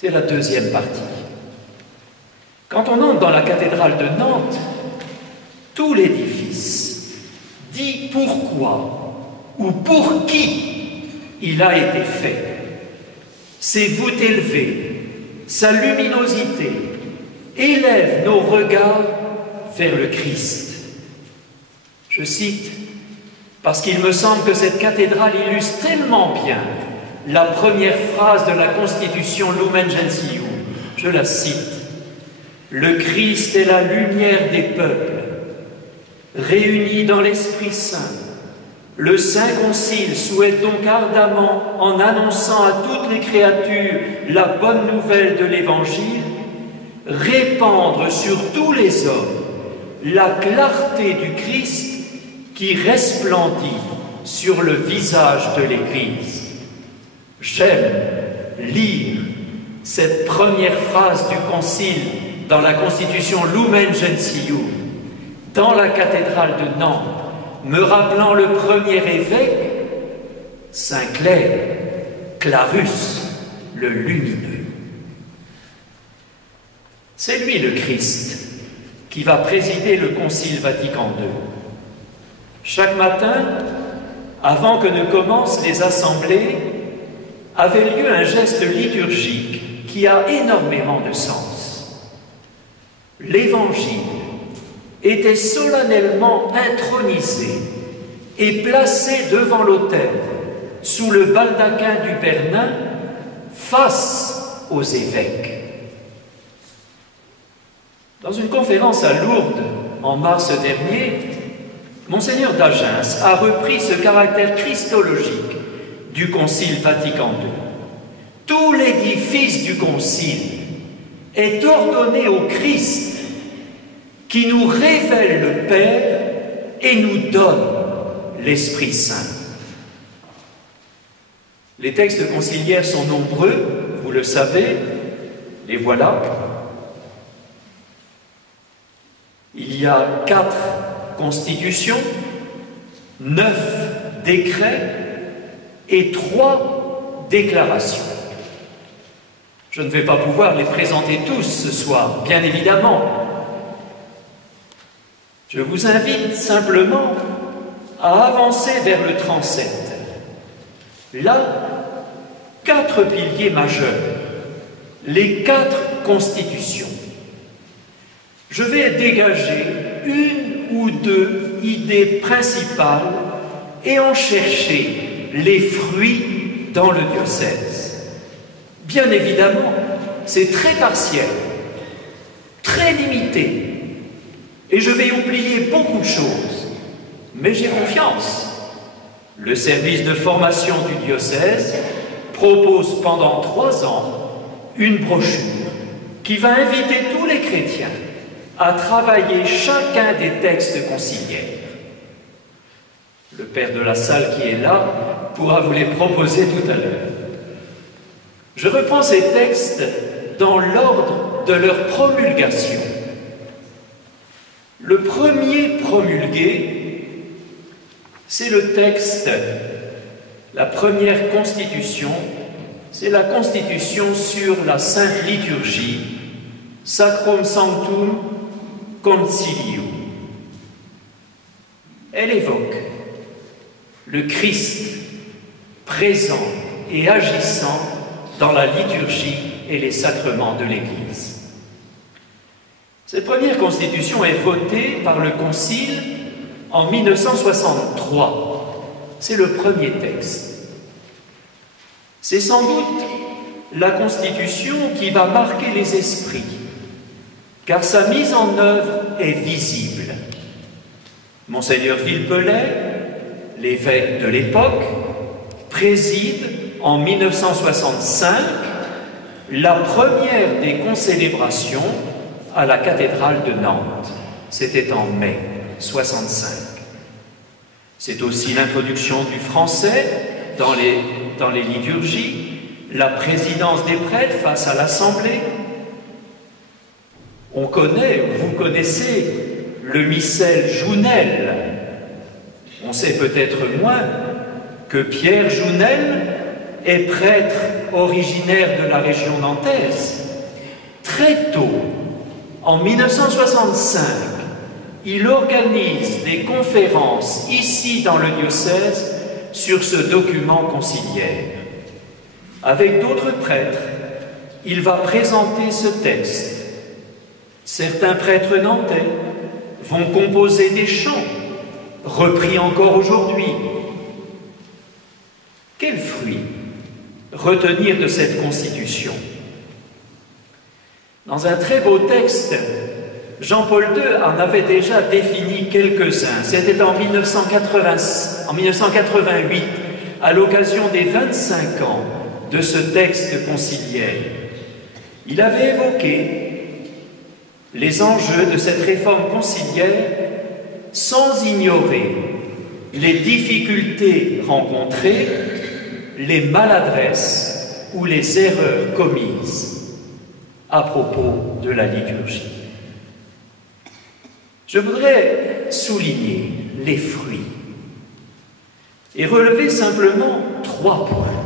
C'est la deuxième partie. Quand on entre dans la cathédrale de Nantes, tout l'édifice dit pourquoi ou pour qui il a été fait. Ses voûtes élevées, sa luminosité élève nos regards vers le Christ. Je cite, parce qu'il me semble que cette cathédrale illustre tellement bien la première phrase de la Constitution Lumen Gentium. Je la cite. Le Christ est la lumière des peuples, réunis dans l'Esprit Saint. Le Saint Concile souhaite donc ardemment, en annonçant à toutes les créatures la bonne nouvelle de l'Évangile, répandre sur tous les hommes la clarté du Christ qui resplendit sur le visage de l'Église. J'aime lire cette première phrase du Concile dans la Constitution Lumen Gentium, dans la cathédrale de Nantes, me rappelant le premier évêque, Saint Claire, Clarus, le lumineux. C'est lui le Christ qui va présider le Concile Vatican II. Chaque matin, avant que ne commencent les assemblées, avait lieu un geste liturgique qui a énormément de sens. L'Évangile était solennellement intronisé et placé devant l'autel, sous le baldaquin du Père Nain, face aux évêques. Dans une conférence à Lourdes, en mars dernier, Monseigneur d'Agens a repris ce caractère christologique du Concile Vatican II. Tout l'édifice du Concile est ordonné au Christ qui nous révèle le Père et nous donne l'Esprit Saint. Les textes conciliaires sont nombreux, vous le savez, les voilà. Il y a 4 constitutions, 9 décrets et 3 déclarations. Je ne vais pas pouvoir les présenter tous ce soir, bien évidemment. Je vous invite simplement à avancer vers le transept. Là, 4 piliers majeurs, les 4 constitutions. Je vais dégager 1 ou 2 idées principales et en chercher les fruits dans le diocèse. Bien évidemment, c'est très partiel, très limité, et je vais oublier beaucoup de choses, mais j'ai confiance. Le service de formation du diocèse propose pendant 3 ans une brochure qui va inviter tous les chrétiens à travailler chacun des textes conciliaires. Le père de la salle qui est là pourra vous les proposer tout à l'heure. Je reprends ces textes dans l'ordre de leur promulgation. Le premier promulgué, c'est le texte, la première constitution, c'est la constitution sur la Sainte Liturgie, Sacrum Sanctum Concilium. Elle évoque le Christ présent et agissant dans la liturgie et les sacrements de l'Église. Cette première constitution est votée par le Concile en 1963. C'est le premier texte. C'est sans doute la constitution qui va marquer les esprits, car sa mise en œuvre est visible. Monseigneur Villepelet, l'évêque de l'époque, préside en 1965 la première des concélébrations à la cathédrale de Nantes. C'était en mai 65. C'est aussi l'introduction du français dans les liturgies, la présidence des prêtres face à l'Assemblée. On connaît, vous connaissez, le missel Jounel. On sait peut-être moins que Pierre Jounel est prêtre originaire de la région nantaise, très tôt, en 1965, il organise des conférences ici dans le diocèse sur ce document conciliaire. Avec d'autres prêtres, il va présenter ce texte. Certains prêtres nantais vont composer des chants, repris encore aujourd'hui. Quel fruit retenir de cette constitution? Dans un très beau texte, Jean-Paul II en avait déjà défini quelques-uns. C'était en 1988, à l'occasion des 25 ans de ce texte conciliaire. Il avait évoqué les enjeux de cette réforme conciliaire sans ignorer les difficultés rencontrées, les maladresses ou les erreurs commises à propos de la liturgie. Je voudrais souligner les fruits et relever simplement 3 points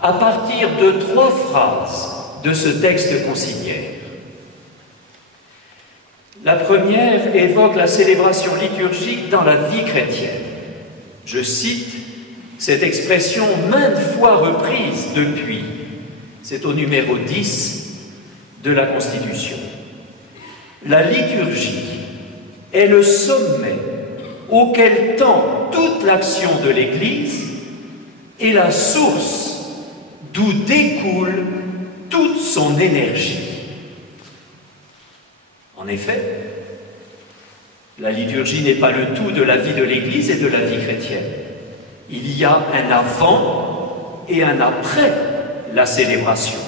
à partir de 3 phrases de ce texte conciliaire. La première évoque la célébration liturgique dans la vie chrétienne. Je cite cette expression maintes fois reprise depuis. C'est au numéro 10 de la Constitution. La liturgie est le sommet auquel tend toute l'action de l'Église et la source d'où découle toute son énergie. En effet, la liturgie n'est pas le tout de la vie de l'Église et de la vie chrétienne. Il y a un avant et un après la célébration.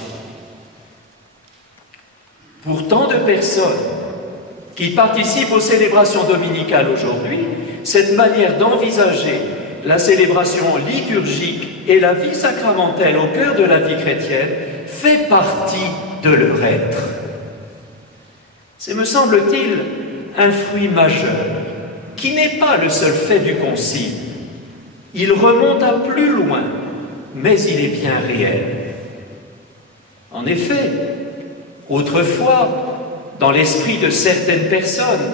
Pour tant de personnes qui participent aux célébrations dominicales aujourd'hui, cette manière d'envisager la célébration liturgique et la vie sacramentelle au cœur de la vie chrétienne fait partie de leur être. C'est, me semble-t-il, un fruit majeur, qui n'est pas le seul fait du Concile. Il remonte à plus loin, mais il est bien réel. En effet, autrefois, dans l'esprit de certaines personnes,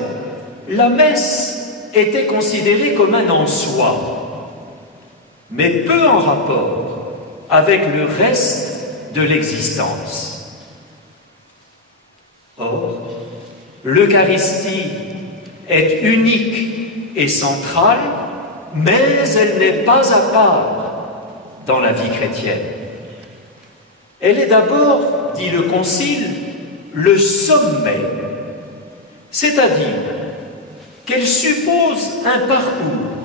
la messe était considérée comme un en soi, mais peu en rapport avec le reste de l'existence. Or, l'Eucharistie est unique et centrale, mais elle n'est pas à part dans la vie chrétienne. Elle est d'abord, dit le Concile, le sommet, c'est-à-dire qu'elle suppose un parcours,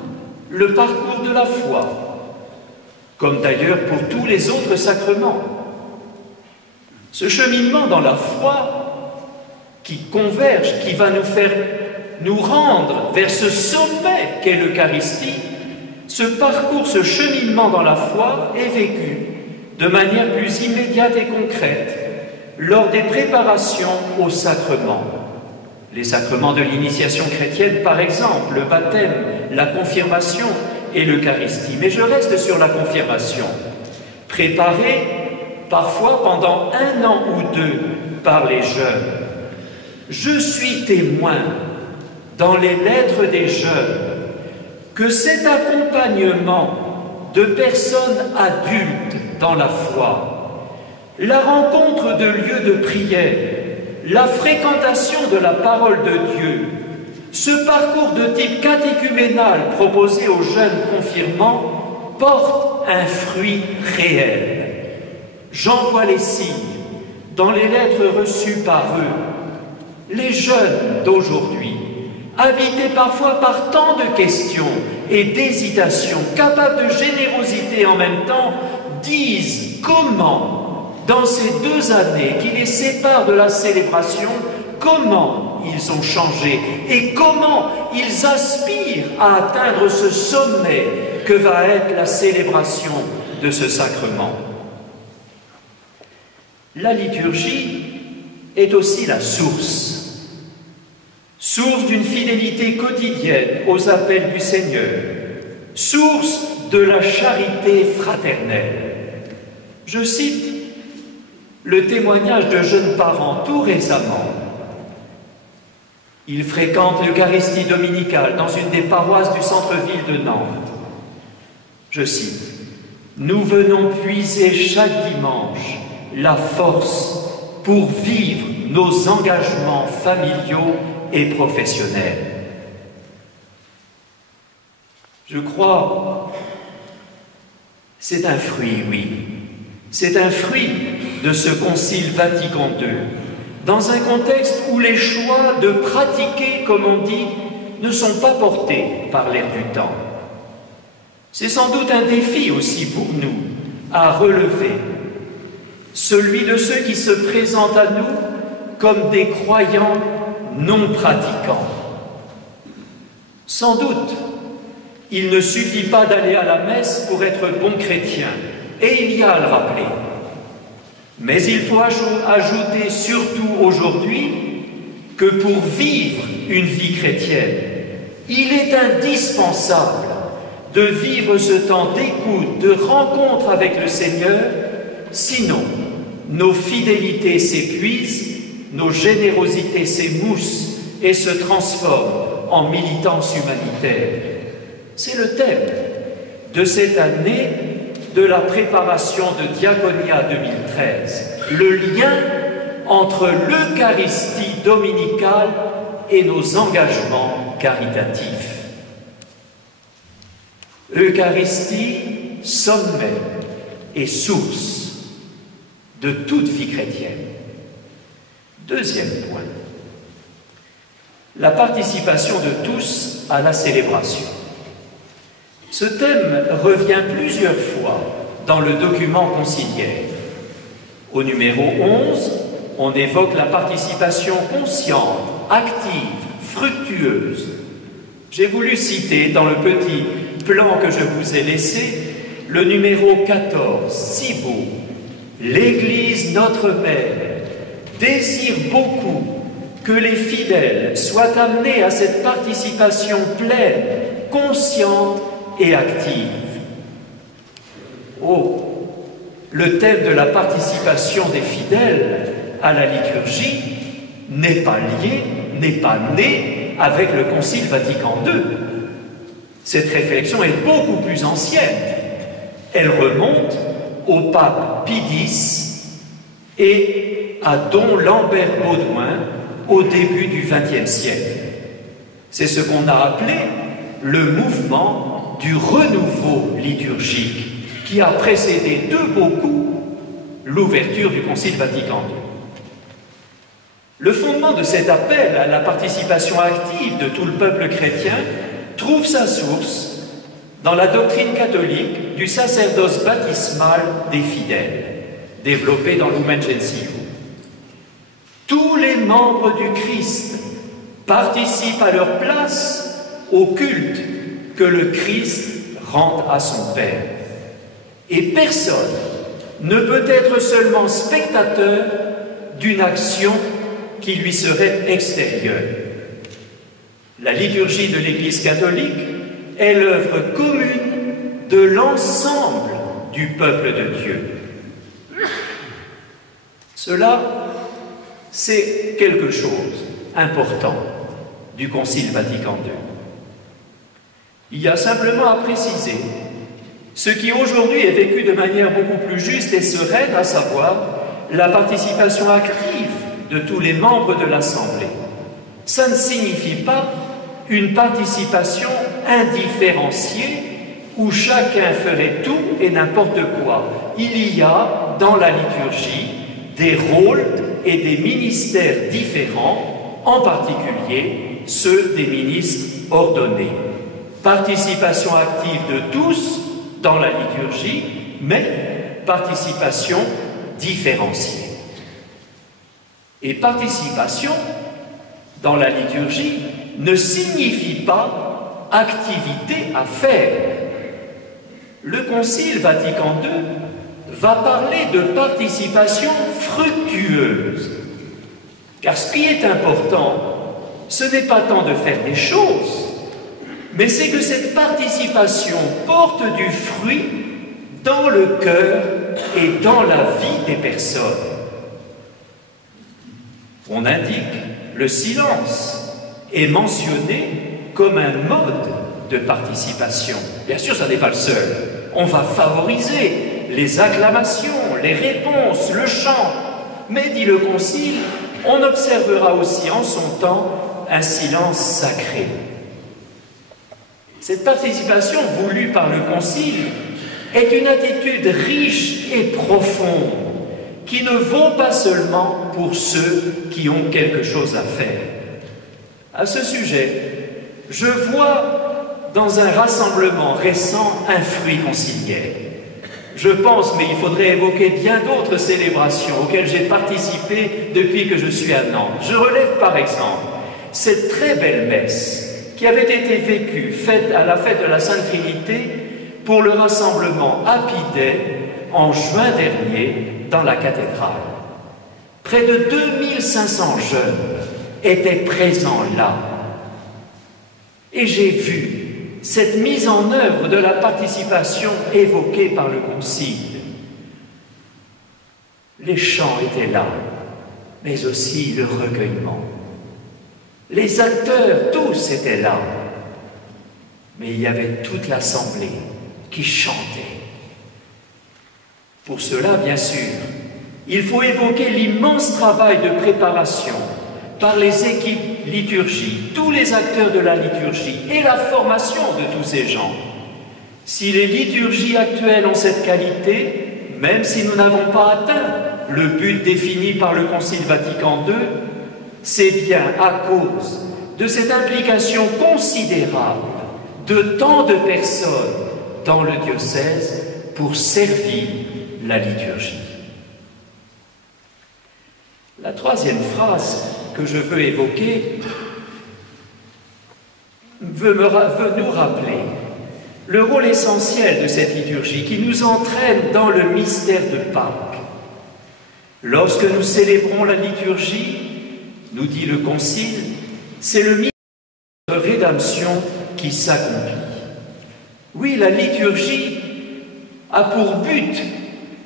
le parcours de la foi, comme d'ailleurs pour tous les autres sacrements. Ce cheminement dans la foi qui converge, qui va nous rendre vers ce sommet qu'est l'Eucharistie, ce parcours, ce cheminement dans la foi est vécu de manière plus immédiate et concrète lors des préparations aux sacrements. Les sacrements de l'initiation chrétienne, par exemple, le baptême, la confirmation et l'Eucharistie. Mais je reste sur la confirmation, préparée parfois pendant 1 an ou 2 par les jeunes. Je suis témoin dans les lettres des jeunes que cet accompagnement de personnes adultes dans la foi, la rencontre de lieux de prière, la fréquentation de la parole de Dieu, ce parcours de type catéchuménal proposé aux jeunes confirmants porte un fruit réel. J'en vois les signes dans les lettres reçues par eux. Les jeunes d'aujourd'hui, habités parfois par tant de questions et d'hésitations, capables de générosité en même temps, disent comment, dans ces 2 années qui les séparent de la célébration, comment ils ont changé et comment ils aspirent à atteindre ce sommet que va être la célébration de ce sacrement. La liturgie est aussi la source d'une fidélité quotidienne aux appels du Seigneur, source de la charité fraternelle. Je cite le témoignage de jeunes parents tout récemment. Ils fréquentent l'Eucharistie dominicale dans une des paroisses du centre-ville de Nantes. Je cite, « Nous venons puiser chaque dimanche la force pour vivre nos engagements familiaux et professionnels. » Je crois, c'est un fruit, oui. C'est un fruit de ce Concile Vatican II, dans un contexte où les choix de pratiquer, comme on dit, ne sont pas portés par l'air du temps. C'est sans doute un défi aussi pour nous à relever, celui de ceux qui se présentent à nous comme des croyants non pratiquants. Sans doute, il ne suffit pas d'aller à la messe pour être bon chrétien, et il y a à le rappeler. Mais il faut ajouter surtout aujourd'hui que pour vivre une vie chrétienne, il est indispensable de vivre ce temps d'écoute, de rencontre avec le Seigneur, sinon nos fidélités s'épuisent, nos générosités s'émoussent et se transforment en militance humanitaire. C'est le thème de cette année de la préparation de Diaconia 2013, le lien entre l'Eucharistie dominicale et nos engagements caritatifs. Eucharistie, sommet et source de toute vie chrétienne. Deuxième point, la participation de tous à la célébration. Ce thème revient plusieurs fois dans le document conciliaire. Au numéro 11, on évoque la participation consciente, active, fructueuse. J'ai voulu citer dans le petit plan que je vous ai laissé le numéro 14, si beau. L'Église, notre Mère, désire beaucoup que les fidèles soient amenés à cette participation pleine, consciente et active. Oh, le thème de la participation des fidèles à la liturgie n'est pas lié, n'est pas né avec le Concile Vatican II. Cette réflexion est beaucoup plus ancienne. Elle remonte au pape Pie X et à Don Lambert Baudouin au début du XXe siècle. C'est ce qu'on a appelé le mouvement du renouveau liturgique qui a précédé de beaucoup l'ouverture du Concile Vatican II. Le fondement de cet appel à la participation active de tout le peuple chrétien trouve sa source dans la doctrine catholique du sacerdoce baptismal des fidèles, développée dans Lumen Gentium. Tous les membres du Christ participent à leur place au culte que le Christ rend à son Père. Et personne ne peut être seulement spectateur d'une action qui lui serait extérieure. La liturgie de l'Église catholique est l'œuvre commune de l'ensemble du peuple de Dieu. Cela, c'est quelque chose d'important du Concile Vatican II. Il y a simplement à préciser ce qui aujourd'hui est vécu de manière beaucoup plus juste et sereine, à savoir la participation active de tous les membres de l'Assemblée. Ça ne signifie pas une participation indifférenciée où chacun ferait tout et n'importe quoi. Il y a dans la liturgie des rôles et des ministères différents, en particulier ceux des ministres ordonnés. Participation active de tous dans la liturgie, mais participation différenciée. Et participation dans la liturgie ne signifie pas activité à faire. Le Concile Vatican II va parler de participation fructueuse. Car ce qui est important, ce n'est pas tant de faire des choses, mais c'est que cette participation porte du fruit dans le cœur et dans la vie des personnes. On indique le silence est mentionné comme un mode de participation. Bien sûr, ça n'est pas le seul. On va favoriser les acclamations, les réponses, le chant. Mais, dit le Concile, on observera aussi en son temps un silence sacré. Cette participation voulue par le Concile est une attitude riche et profonde qui ne vaut pas seulement pour ceux qui ont quelque chose à faire. À ce sujet, je vois dans un rassemblement récent un fruit conciliaire. Je pense, mais il faudrait évoquer bien d'autres célébrations auxquelles j'ai participé depuis que je suis à Nantes. Je relève par exemple cette très belle messe qui avait été vécue, faite à la fête de la Sainte Trinité, pour le rassemblement à Pidet en juin dernier dans la cathédrale. Près de 2500 jeunes étaient présents là. Et j'ai vu cette mise en œuvre de la participation évoquée par le Concile. Les chants étaient là, mais aussi le recueillement. Les acteurs, tous étaient là. Mais il y avait toute l'assemblée qui chantait. Pour cela, bien sûr, il faut évoquer l'immense travail de préparation par les équipes liturgie, tous les acteurs de la liturgie et la formation de tous ces gens. Si les liturgies actuelles ont cette qualité, même si nous n'avons pas atteint le but défini par le Concile Vatican II, c'est bien à cause de cette implication considérable de tant de personnes dans le diocèse pour servir la liturgie. La troisième phrase que je veux évoquer veut nous rappeler le rôle essentiel de cette liturgie qui nous entraîne dans le mystère de Pâques. Lorsque nous célébrons la liturgie, nous dit le Concile, c'est le mystère de rédemption qui s'accomplit. Oui, la liturgie a pour but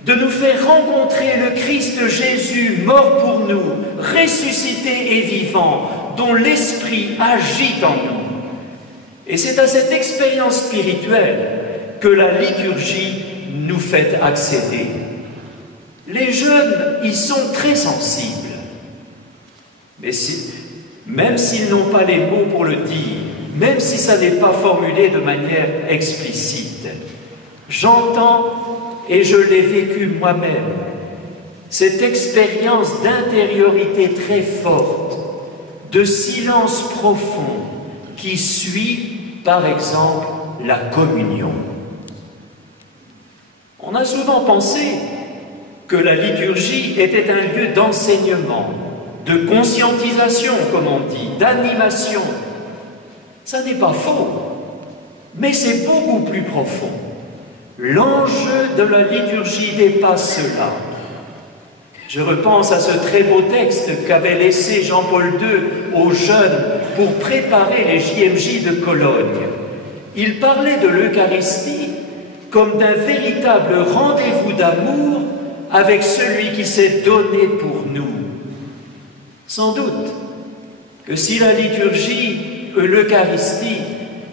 de nous faire rencontrer le Christ Jésus, mort pour nous, ressuscité et vivant, dont l'Esprit agit en nous. Et c'est à cette expérience spirituelle que la liturgie nous fait accéder. Les jeunes y sont très sensibles, mais même s'ils n'ont pas les mots pour le dire, même si ça n'est pas formulé de manière explicite, j'entends et je l'ai vécu moi-même, cette expérience d'intériorité très forte, de silence profond qui suit, par exemple, la communion. On a souvent pensé que la liturgie était un lieu d'enseignement, de conscientisation, comme on dit, d'animation. Ça n'est pas faux, mais c'est beaucoup plus profond. L'enjeu de la liturgie dépasse cela. Je repense à ce très beau texte qu'avait laissé Jean-Paul II aux jeunes pour préparer les JMJ de Cologne. Il parlait de l'Eucharistie comme d'un véritable rendez-vous d'amour avec celui qui s'est donné pour nous. Sans doute que si la liturgie, l'Eucharistie,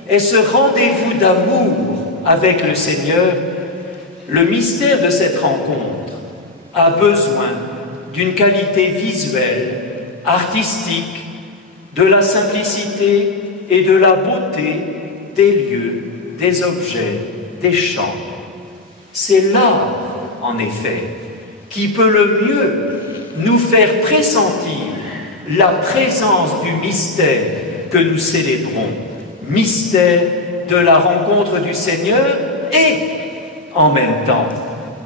est ce rendez-vous d'amour avec le Seigneur, le mystère de cette rencontre a besoin d'une qualité visuelle, artistique, de la simplicité et de la beauté des lieux, des objets, des chants. C'est l'art, en effet, qui peut le mieux nous faire pressentir la présence du mystère que nous célébrons, mystère de la rencontre du Seigneur et, en même temps,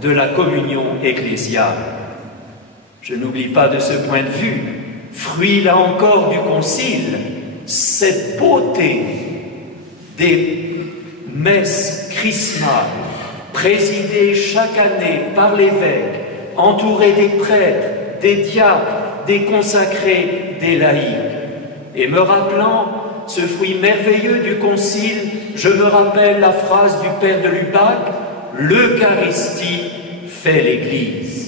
de la communion ecclésiale. Je n'oublie pas de ce point de vue, fruit là encore du Concile, cette beauté des messes chrismales, présidées chaque année par l'évêque, entourées des prêtres, des diacres, des consacrés, des laïcs. Et me rappelant ce fruit merveilleux du Concile, je me rappelle la phrase du père de Lubac, « L'Eucharistie fait l'Église.